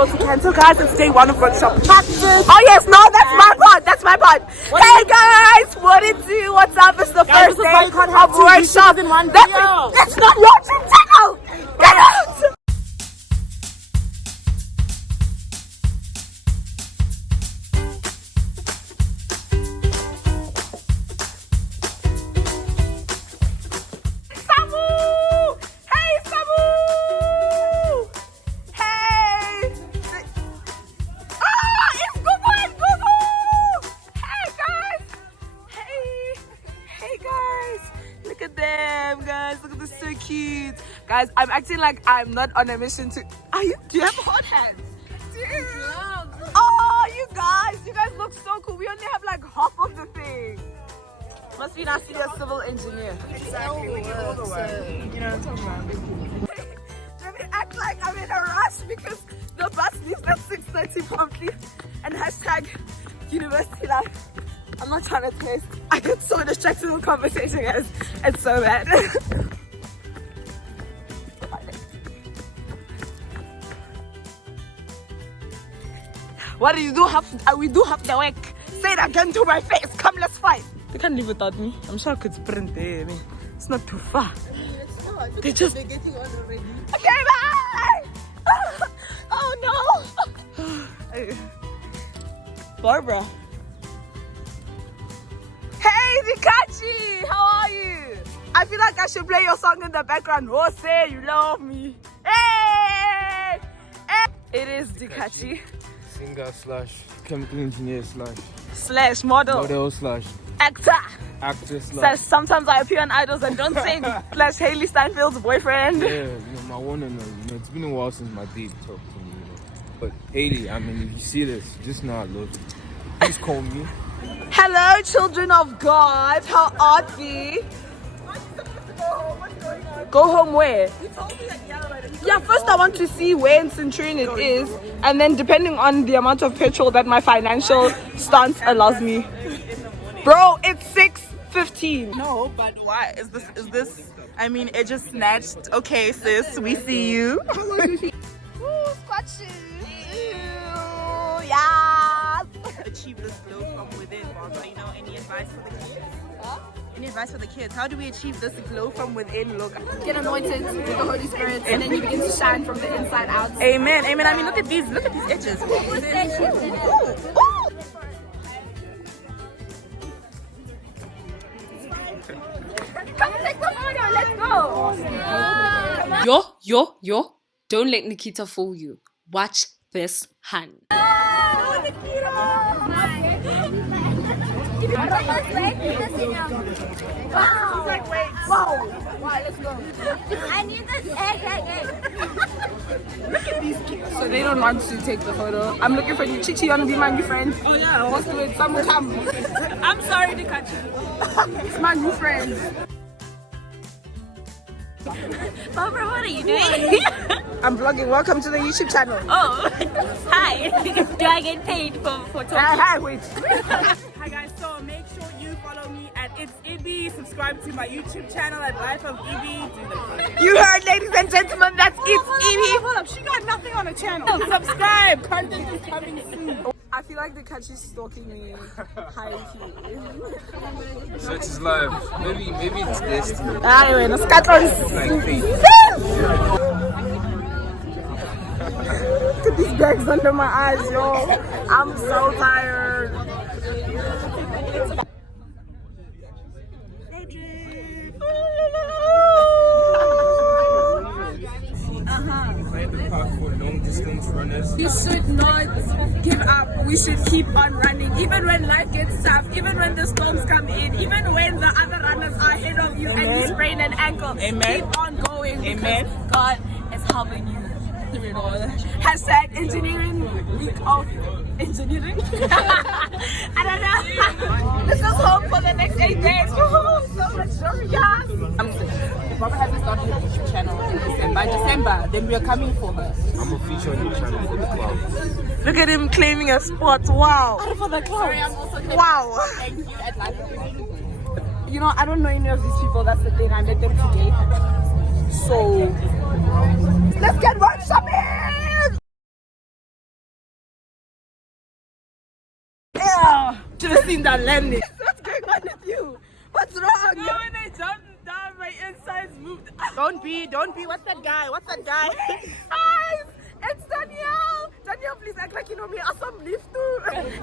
people to cancel, guys. It's day 1 of workshop practice. Oh yes, no, that's my part. That's my part. Hey guys, what it do? What's up? It's the first day of workshop. It's not your channel. Get out. Guys, I'm acting like I'm not on a mission to. Do you have hot hands? Oh, you guys look so cool. We only have like half of the thing. Must be nice to be a civil engineer. Exactly. You know what I'm talking about. Let me act like I'm in a rush because the bus leaves at 6:30 promptly. And hashtag university life. I'm not trying to test. I get so distracted with conversation, guys. It's so bad. What do you do? We do have the work. Say it again to my face. Come, let's fight. They can't live without me. I'm sure I could sprint there. It's not too far. They're getting on already. Okay, bye. Oh no. Barbara. Hey, Dikachi. How are you? I feel like I should play your song in the background. Oh, say you love me. Hey. It is Dikachi. Singer / chemical engineer / model / actor / sometimes I appear on Idols and don't sing / Hailey Steinfeld's boyfriend. Yeah, my one and only. It's been a while since my babe talked to me, But Hailey, I mean, if you see this, just know I love you. Please call me. Hello, children of God. How are we? Go home where? Yeah, first I want to see where in Centurion it is, and then depending on the amount of petrol that my financial stance allows me. Bro, it's 6:15. No, but why is this? I mean, it just snatched. Okay, sis, we see you. Ooh, squatches. Yeah. Achieve this glow from within, Barbara. You know, any advice for the kids? Any advice for the kids? How do we achieve this glow from within look? Get anointed with the Holy Spirit, and then you begin to shine from the inside out. Amen. Amen. I mean, look at these edges. Come take the photo. Let's go. Yo. Don't let Nikita fool you. Watch this hand. Wow, let's go. I need this egg. Look at these kids. So they don't want to take the photo. I'm looking for you. Chichi, you want to be my new friend? Oh yeah. What's the way? Someone come. I'm sorry, Dikachi. It's my new friend. Barbara, what are you doing? I'm vlogging. Welcome to the YouTube channel. Oh, hi. Do I get paid for talking? Hi, wait. Hi guys, so make sure you follow me at It's Ibby. Subscribe to my YouTube channel at Life of Ibby. You heard, ladies and gentlemen, that's It's Ibby. Hold up, she got nothing on the channel. Subscribe. Content is coming soon. I feel like the country's stalking me. High key. Such is life. Maybe it's destiny. Anyway, let's cut on. Look at these bags under my eyes, yo. I'm so tired. You should not give up. We should keep on running. Even when life gets tough, even when the storms come in, even when the other runners are ahead of you and you sprain an ankle. Amen. Keep on going. Amen. God is helping you. Hashtag engineering week of engineering. I don't know. This is hope for the next 8 days. So luxurious. Barbara hasn't started her YouTube channel in December. By December, then we are coming for her. I'm a feature on your channel for the clouds. Look at him claiming a spot. Wow. For the clouds. Sorry, I'm also wow. Thank you at Life of Ibby. You know, I don't know any of these people. That's the thing. I met them today. So let's get workshopping. Should have seen that landing. What's going on with you? What's wrong? No, when I jumped down, my insides moved. Don't be. What's that guy? Guys, it's Danielle. Danielle, please act like you know me. Awesome lift too.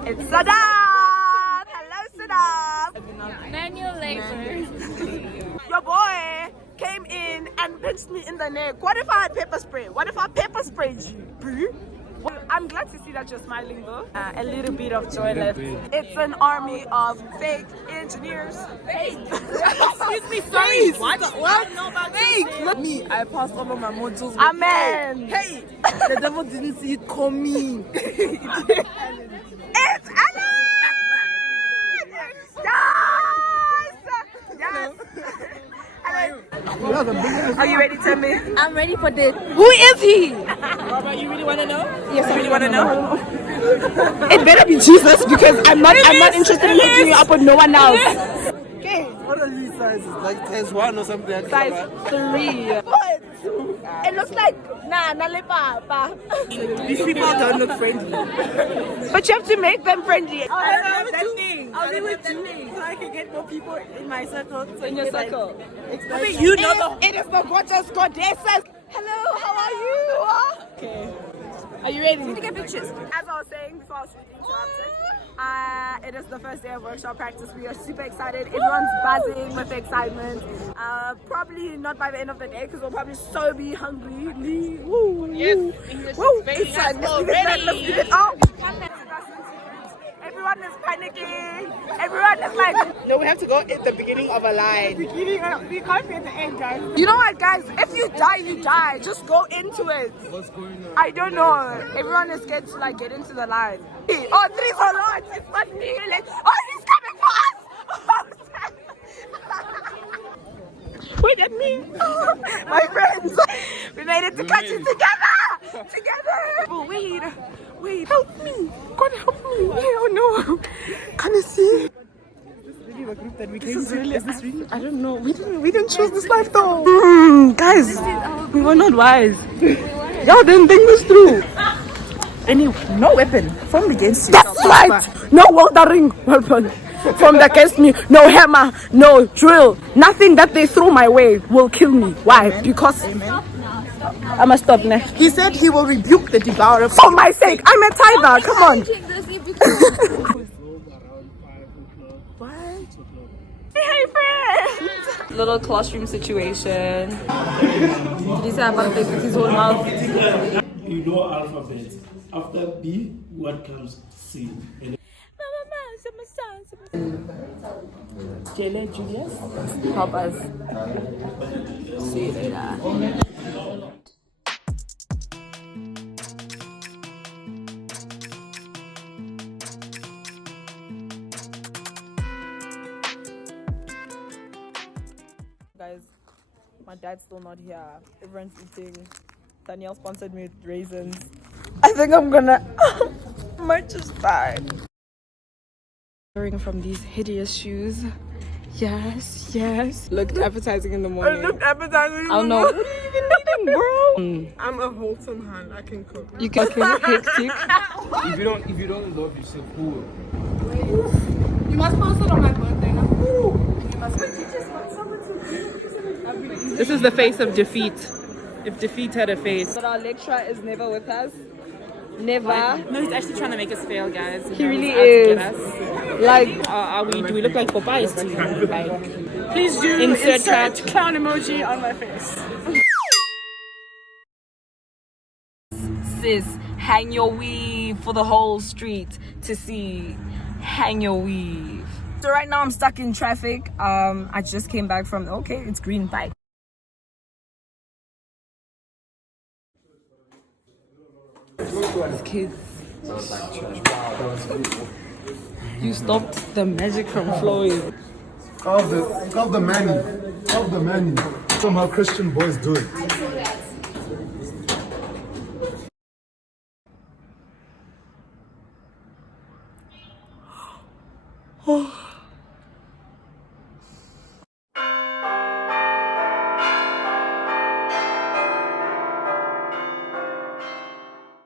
It's Saddam. Hello, Saddam. Manual labor. Your boy came in and pinched me in the neck. What if I had pepper spray? What if I pepper sprayed you? Well, I'm glad to see that you're smiling though. A little bit of joy left. It's an army of fake engineers. Fake. Excuse me, sorry. What? Fake. Look me, I passed all of my modules. Amen. Hey, the devil didn't see it coming. It's Alan! Yes! Are you ready, Timmy? I'm ready for this. Who is he? Barbara, you really want to know? Yes, I really want to know. It better be Jesus because I'm not interested in hooking you up with no one else. Okay. What are these sizes? Like size 1 or something like Size that? 3. It looks like papa. These people don't look friendly. But you have to make them friendly. I'll be with you so I can get more people in my circle. So in your circle. I mean, you know It is the gorgeous goddesses. Hello, how are you? Okay. Are you ready? To get pictures. As I was saying before I was really interrupted, it is the first day of workshop practice. We are super excited. Everyone's buzzing with excitement. Probably not by the end of the day because we'll probably so be hungry. Woo. Yes. Woo. It's fine. Let's leave it. Oh. Everyone is panicking. Everyone is like, No, we have to go at the beginning of a line. We can't be at the end, guys. you know what, guys? If you die, you die. Just go into it. What's going on? I don't know. Everyone is scared to like get into the line. Oh, 3 for lot. It's not me. Like, oh, he's coming for us. Wait at me. My friends. We made it to catch it together. Oh, wait. Help me. God help me. Oh no. Can you see? Really, a group that we came This is to. really, Is this really? I don't know. We didn't choose this life though. Guys, we were not wise. Y'all didn't think this through. No weapon formed against you. That's right. No welding weapon formed against me. No hammer. No drill. Nothing that they throw my way will kill me. Why? Because I must stop now. He said he will rebuke the devourer. For my sake, I'm a tither. Come on. Hey friends! Little classroom situation. Did he say about with his whole mouth? You know alphabet. After B, what comes C? And Jayla Julius. Help us. See you later. Guys, my dad's still not here. Everyone's eating. Danielle sponsored me with raisins. I think I'm gonna I might just die. Wearing from these hideous shoes. Yes. Looked appetizing in the morning. Looked appetizing. I don't know. What are you even eating, bro? I'm a wholesome hand. I can cook. You can cook hectic. If you don't love yourself, who will? You must post it on my birthday. This is the face of defeat. If defeat had a face. But our lecturer is never with us. Never. No, he's actually trying to make us fail, guys. He really He's is. out to get us. Like, Do we look like Popeye's team? Like, please do insert clown emoji on my face. sis, hang your weave for the whole street to see. Hang your weave. So right now I'm stuck in traffic. I just came back from, okay, it's green, bye. Kids. You stopped the magic from flowing. Of the menu. Somehow Christian boys do it.